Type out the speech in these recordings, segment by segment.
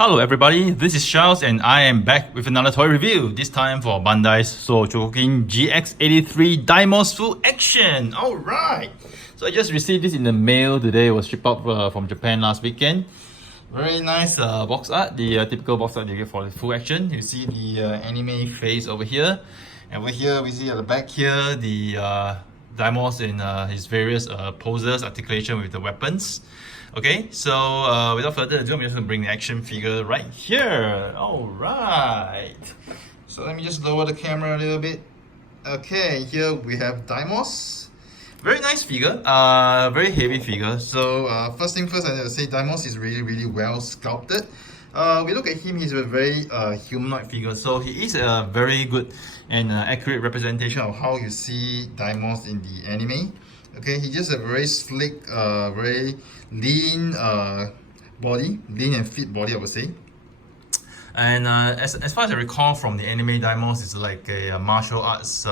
Hello everybody, this is Charles and I am back with another toy review, this time for Bandai's Chogokin GX-83 Daimos full action. Alright, so I just received this in the mail today. It was shipped out from Japan last weekend. Very nice box art, the typical box art you get for the full action. You see the anime face over here. And over here we see at the back here the Daimos in his various poses, articulation with the weapons. Okay, so without further ado, I'm just going to bring the action figure right here. Alright, so let me just lower the camera a little bit. Okay, here we have Daimos. Very nice figure, very heavy figure. So first thing first, I have to say Daimos is really well sculpted. We look at him, he's a very humanoid figure, so he is a very good and accurate representation of how you see Daimos in the anime. Okay, he just a very slick, very lean body, lean and fit body, I would say. And as far as I recall from the anime, Daimos is like a martial arts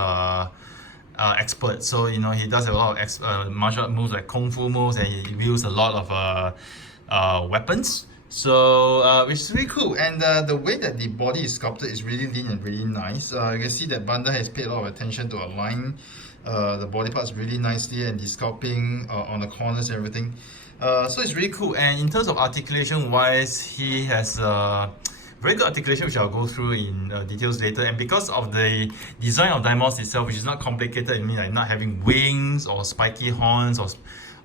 expert. So you know he does a lot of martial art moves like kung fu moves, and he wields a lot of weapons. So which is really cool, and the way that the body is sculpted is really lean and really nice. You can see that Bandai has paid a lot of attention to align the body parts really nicely, and the sculpting on the corners and everything. So it's really cool. And in terms of articulation wise, he has very good articulation, which I'll go through in details later. And because of the design of Daimos itself, which is not complicated, I mean like not having wings or spiky horns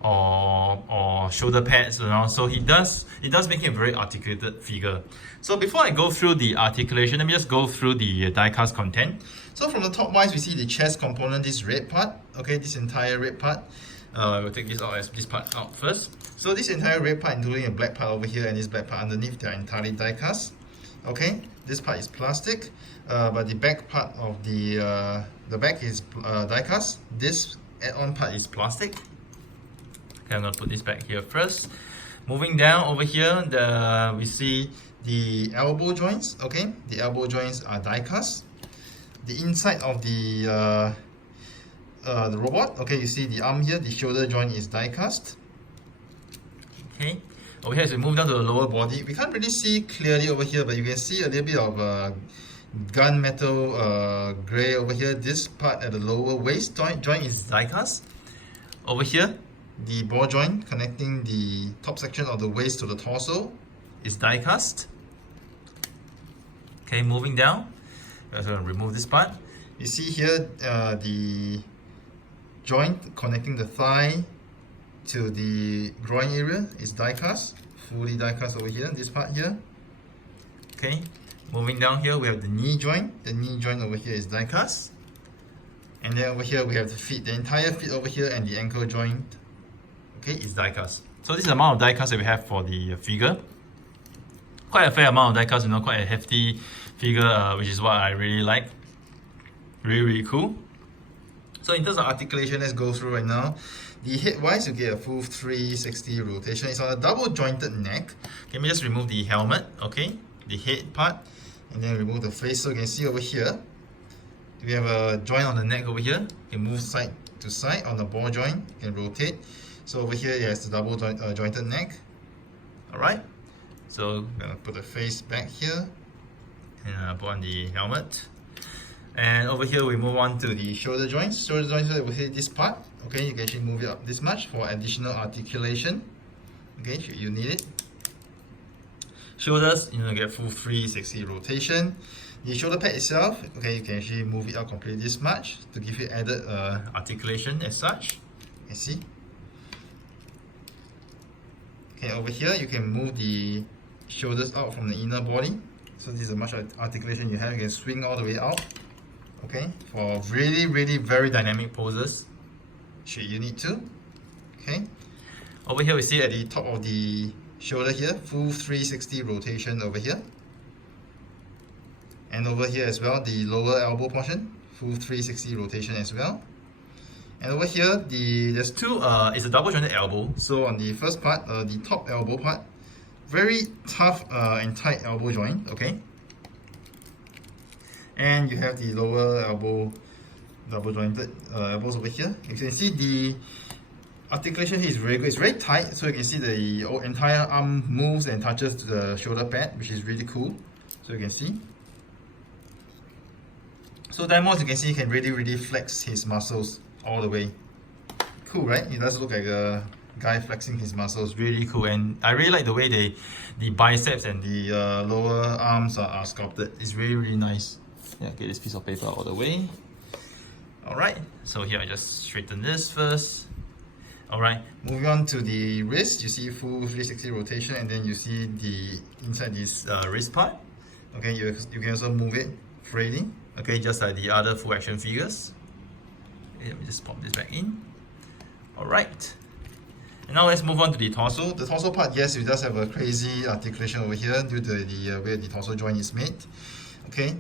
or shoulder pads, you know, so it does make him a very articulated figure. So before I go through the articulation, let me just go through the diecast content. So from the top wise, we see the chest component, this red part. Okay, this entire red part. We'll take this part out first. So this entire red part, including a black part over here and this black part underneath, they are entirely diecast. Okay, this part is plastic, but the back part of the back is diecast. This add-on part is plastic. Okay, I'm gonna put this back here first. Moving down over here, we see the elbow joints. Okay, the elbow joints are die-cast. The inside of the robot. Okay, you see the arm here. The shoulder joint is die-cast. Okay, over here as we move down to the lower body, we can't really see clearly over here, but you can see a little bit of gunmetal gray over here. This part at the lower waist joint is die-cast. Over here, the ball joint connecting the top section of the waist to the torso is die-cast. Okay, moving down, I'm going to remove this part. You see here the joint connecting the thigh to the groin area is die-cast, fully die-cast over here, this part here. Okay, moving down here, we have the knee joint. The knee joint over here is die-cast. And then over here, we have the feet. The entire feet over here and the ankle joint, okay, is die-cast. So this is the amount of die-cast that we have for the figure. Quite a fair amount of die-cast, you know, quite a hefty figure, which is what I really like. Really cool. So in terms of articulation, let's go through right now. The head-wise, you get a full 360 rotation. It's on a double jointed neck. Let me just remove the helmet, okay, the head part, and then remove the face. So you can see over here, we have a joint on the neck over here. You can move side to side on the ball joint. You can rotate. So over here, it has the double jointed neck. Alright, so I'm gonna put the face back here and put on the helmet. And over here, we move on to the shoulder joints. Shoulder joints over here, this part. Okay, you can actually move it up this much for additional articulation. Okay, should you need it. Shoulders, you get full 360 rotation. The shoulder pad itself, okay, you can actually move it out completely this much to give it added articulation as such. You can see. Okay, over here you can move the shoulders out from the inner body. So this is how much articulation you have. You can swing all the way out. Okay, for really very dynamic poses, should you need to. Okay, over here we see at the top of the shoulder here, full 360 rotation over here. And over here as well, the lower elbow portion, full 360 rotation as well. And over here, there's two, it's a double jointed elbow. So on the first part, the top elbow part, very tough and tight elbow joint, okay? And you have the lower elbow, double jointed elbows over here. You can see the articulation here is very good. It's very tight, so you can see the entire arm moves and touches the shoulder pad, which is really cool. So you can see. So Daimos, you can see, he can really flex his muscles all the way. Cool, right? He does look like a guy flexing his muscles. Really cool, and I really like the way the biceps and the lower arms are sculpted. It's really nice. Yeah, get this piece of paper all the way. Alright, so here I just straighten this first. Alright, moving on to the wrist, you see full 360 rotation, and then you see the inside this wrist part. Okay, you can also move it freely. Okay, just like the other full action figures. Okay, let me just pop this back in. Alright. And now let's move on to the torso. The torso part, yes, it does have a crazy articulation over here due to the way the torso joint is made. Okay,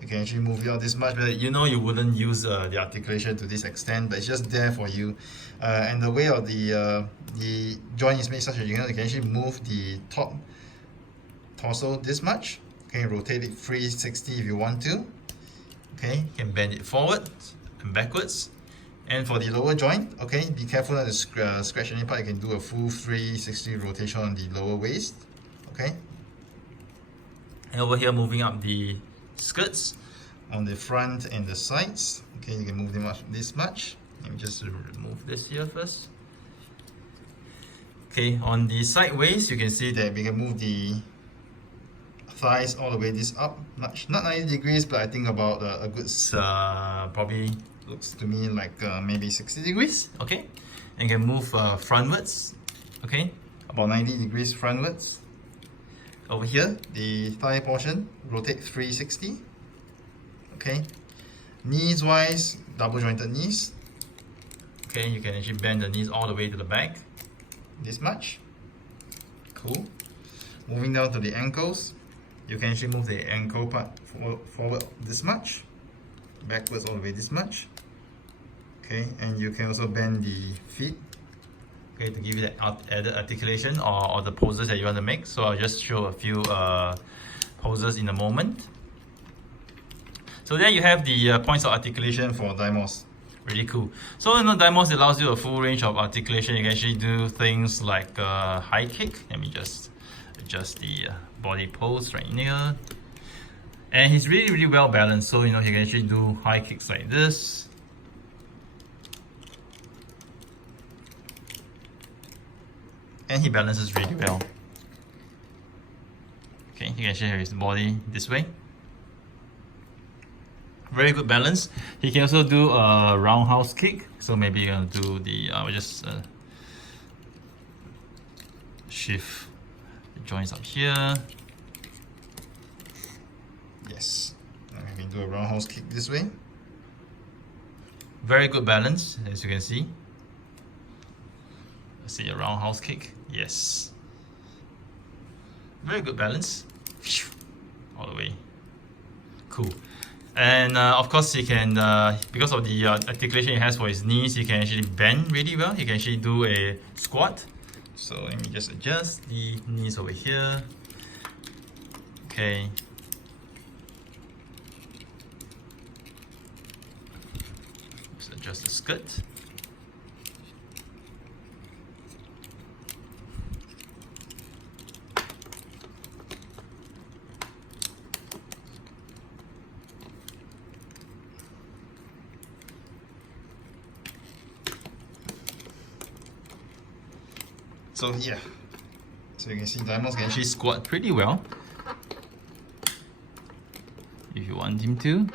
you can actually move it out this much, but you know you wouldn't use the articulation to this extent, but it's just there for you. And the way of the joint is made such that you can actually move the top torso this much. Okay, rotate it 360 if you want to. Okay, you can bend it forward and backwards. And for the lower joint, okay, be careful not to scratch any part. You can do a full 360 rotation on the lower waist. Okay. And over here, moving up the skirts on the front and the sides. Okay, you can move them up this much. Let me just remove this here first. Okay, on the side waist, you can see that we can move the thighs all the way this up. Not 90 degrees, but I think about a good probably looks to me like maybe 60 degrees. Okay, and you can move frontwards. Okay, about 90 degrees frontwards. Over here, the thigh portion, rotate 360. Okay, knees wise, double jointed knees. Okay, you can actually bend the knees all the way to the back, this much. Cool. Moving down to the ankles, you can actually move the ankle part forward this much, backwards all the way this much. Okay, and you can also bend the feet, okay, to give you that added articulation or the poses that you want to make. So I'll just show a few poses in a moment. So there you have the points of articulation for Daimos. Really cool. So you know, Daimos allows you a full range of articulation. You can actually do things like high kick. Let me just adjust the body pose right here. And he's really well balanced. So you know, he can actually do high kicks like this. And he balances really well. Okay, you can actually have his body this way. Very good balance. He can also do a roundhouse kick. So maybe you're gonna do the just shift the joints up here. Yes, now we can do a roundhouse kick this way. Very good balance, as you can see. Let's see a roundhouse kick. Yes. Very good balance. All the way. Cool. And of course, he can, because of the articulation he has for his knees, he can actually bend really well. He can actually do a squat. So let me just adjust the knees over here. Okay. Just adjust the skirt. So yeah, so you can see Daimos can actually squat pretty well if you want him to,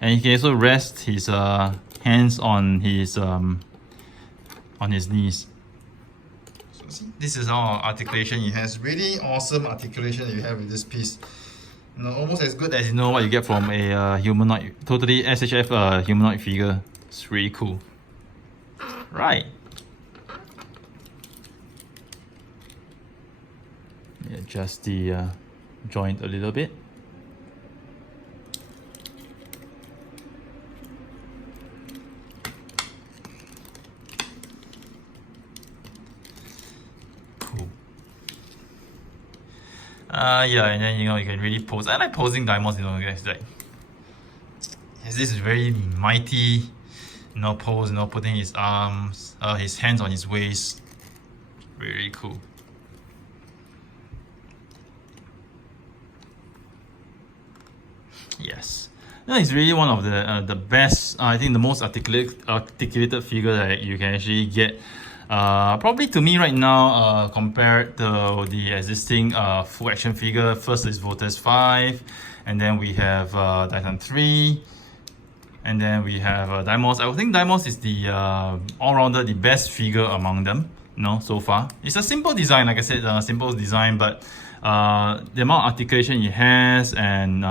and he can also rest his hands on his knees. So see, this is our articulation. He has really awesome articulation that you have with this piece. You know, almost as good as you know what you get from a humanoid, totally SHF humanoid figure. It's really cool, right? Adjust the joint a little bit. Cool. Yeah, and then you know you can really pose. I like posing Daimos, you know, guys. Like, this is very mighty pose, putting his arms, his hands on his waist. Very cool. Yes. No, it's really one of the best, I think the most articulated figure that you can actually get. Probably to me right now, compared to the existing full action figure. First is Voltes 5, and then we have Titan 3, and then we have Daimos. I think Daimos is the all-rounder, the best figure among them, so far. It's a simple design, like I said, simple design, but the amount of articulation it has, and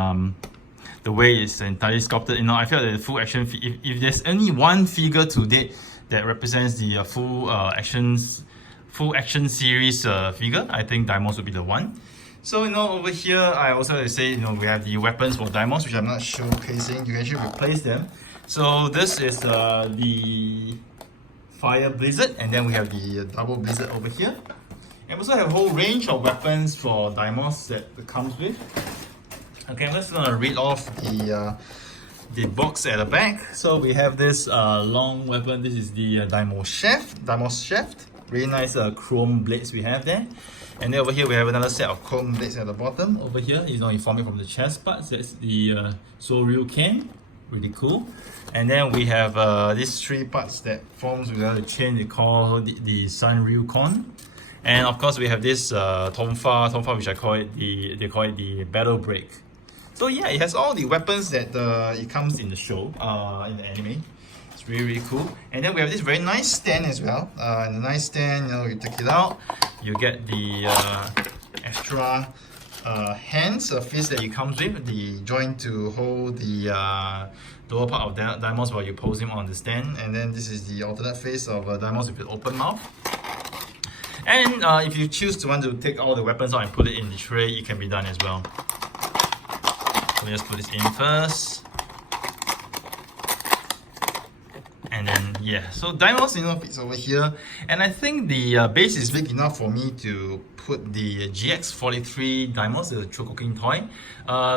the way it's entirely sculpted, I feel that the full action, if there's only one figure to date that represents the full action series figure, I think Daimos would be the one. So over here, I also have to say, we have the weapons for Daimos, which I'm not showcasing. You can actually replace them. So this is the Fire Blizzard, and then we have the Double Blizzard over here. And we also have a whole range of weapons for Daimos that it comes with. Okay, I'm just gonna read off the box at the back. So we have this long weapon. This is the Daimos shaft. Really nice chrome blades we have there. And then over here we have another set of chrome blades at the bottom. Over here, informing from the chest parts. That's the Chogokin. Really cool. And then we have these three parts that forms without the chain. They call the Sun Ryukon. And of course we have this Tonfa, which they call it the Battle Break. So yeah, it has all the weapons that it comes in the show, in the anime. It's really cool. And then we have this very nice stand as well. And the nice stand, you take it out, you get the extra hands, fist that it comes with, the joint to hold the lower part of Daimos while you pose him on the stand. And then this is the alternate face of Daimos with an open mouth. And if you choose to want to take all the weapons out and put it in the tray, it can be done as well. So let's put this in first. And then yeah, so Daimos fits over here, and I think the base is big enough for me to put the GX-83 Daimos, the Chogokin toy.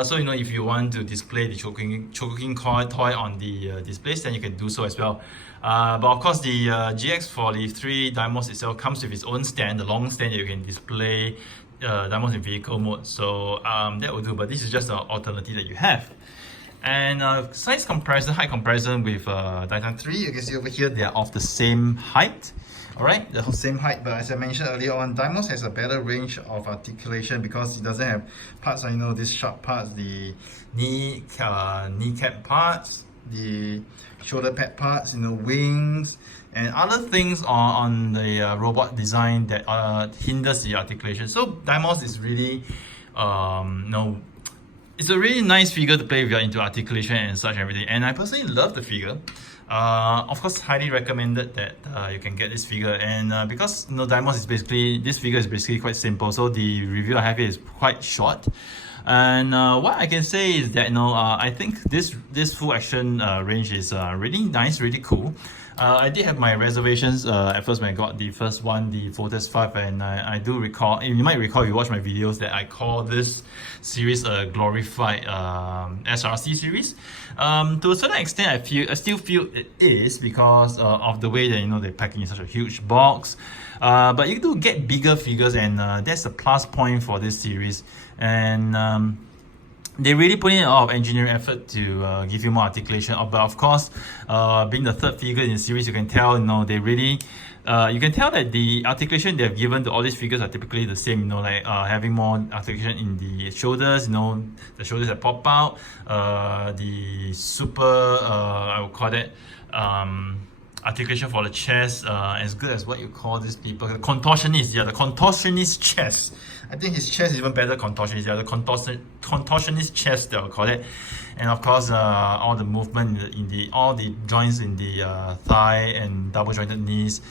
So if you want to display the Chogokin toy on the displays, then you can do so as well. But of course the GX-43 Daimos itself comes with its own stand, the long stand that you can display Daimos in vehicle mode. So that will do, but this is just an alternative that you have. And height comparison with Titan 3, you can see over here they are of the same height. Alright, the same height, but as I mentioned earlier on, Daimos has a better range of articulation because it doesn't have parts, these sharp parts, the kneecap parts, the shoulder pad parts, wings, and other things on the robot design that hinders the articulation. So Daimos is really, it's a really nice figure to play if you're into articulation and such everything. And I personally love the figure. Of course, highly recommended that you can get this figure. And because Daimos is this figure is basically quite simple, so the review I have here is quite short. And what I can say is that I think this full action range is really nice, really cool. I did have my reservations at first when I got the first one, the Voltes 5, and I do recall, you might recall if you watch my videos, that I call this series a glorified SRC series. To a certain extent, I still feel it is because of the way that they pack in such a huge box. But you do get bigger figures, and that's a plus point for this series. And they really put in a lot of engineering effort to give you more articulation. But of course, being the third figure in the series, you can tell, they really, you can tell that the articulation they've given to all these figures are typically the same. Like having more articulation in the shoulders. The shoulders that pop out. The super, I would call that, articulation for the chest, as good as what you call these people, the contortionist. Yeah, the contortionist chest. I think his chest is even better contortionist. Yeah, the contortionist chest, they'll call it. And of course, all the movement in all the joints in the thigh and double jointed knees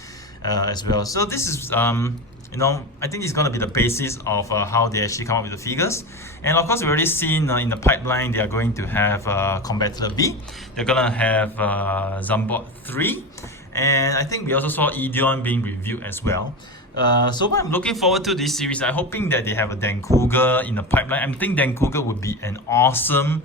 as well. So this is I think it's going to be the basis of how they actually come up with the figures. And of course, we've already seen in the pipeline, they are going to have Combator B. They're going to have Zambot 3. And I think we also saw Ideon being reviewed as well. So what I'm looking forward to this series, I'm hoping that they have a Cougar in the pipeline. I think Cougar would be an awesome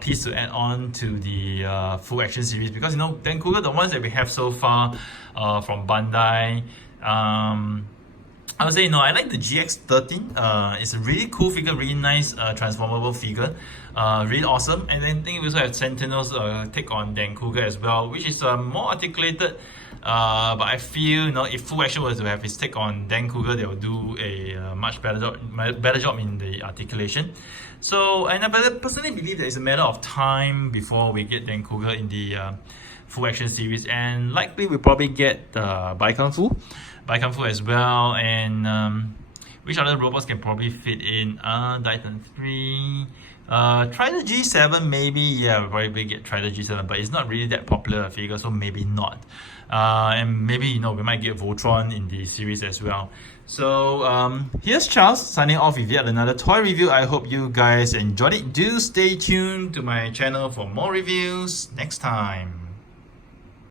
piece to add on to the full action series, because you know Cougar, the ones that we have so far from Bandai, I would say, you know, I like the GX-13. It's a really cool figure, really nice transformable figure, really awesome. And then I think we also have Sentinel's take on Cougar as well, which is more articulated. But I feel, you know, if Full Action was to have his take on Cougar, they will do a much better job in the articulation. So, and I personally believe that it's a matter of time before we get Cougar in the Full Action series, and likely we'll probably get Bai Kung Fu as well. And which other robots can probably fit in? Titan 3. Try the G7 maybe. Yeah, we'll probably get try the G7, but it's not really that popular a figure, so maybe not. And maybe, you know, we might get Voltron in the series as well. So here's Charles signing off with yet another toy review. I hope you guys enjoyed it. Do stay tuned to my channel for more reviews next time.